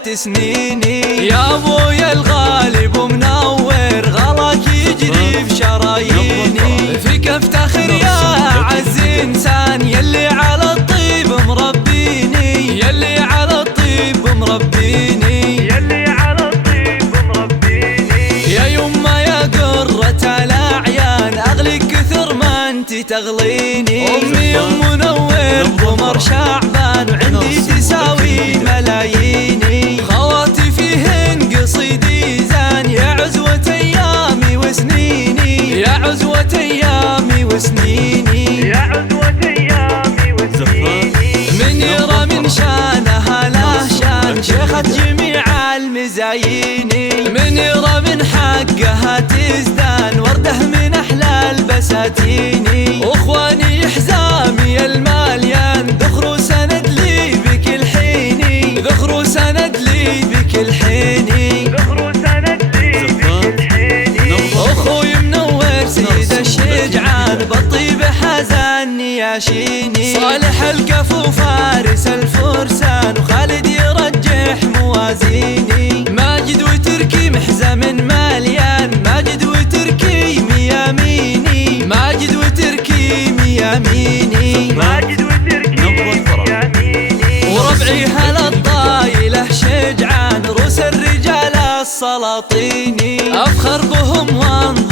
وليلات سنيني. يا ابويا الغالب ومنور غلاك يجري في شراييني. فيك افتخر يا اعز انسان يلي على الطيب مربيني، يلي على الطيب مربيني، يلي على الطيب مربيني. يا يما يا قرة الاعيان اغليك كثر ما انت تغليني. امي ام منور قمر شعبان وعندي تساوي ملاييني. خواتي فيهن قصيدي زان يا عزوة ايامي وسنيني، يا عزوة ايامي وسنيني، يا عزوة ايامي وسنيني. من يرى من شانها له شان شيخة جميع المزاييني. من يرى من حقها تزدان ورده من احلى البساتيني. واخواني حزامي الماليان ذخروا سند لي بكل حيني، ذخروا سند لي بكل حيني، ذخروا سند لي بكل حيني. اخوي منور سيد الشجعان بالطيب حزان ياشيني. صالح الكفو فارس الفرسان وخالد يرجح موازيني. ماجد وتركي محزم ماليان، ماجد وتركي مياميني، ماجد وتركي مياميني، ماجد وتركي مياميني. وربعي هلا الطايله شجعان روس الرجال السلاطيني. افخر بهم وانظر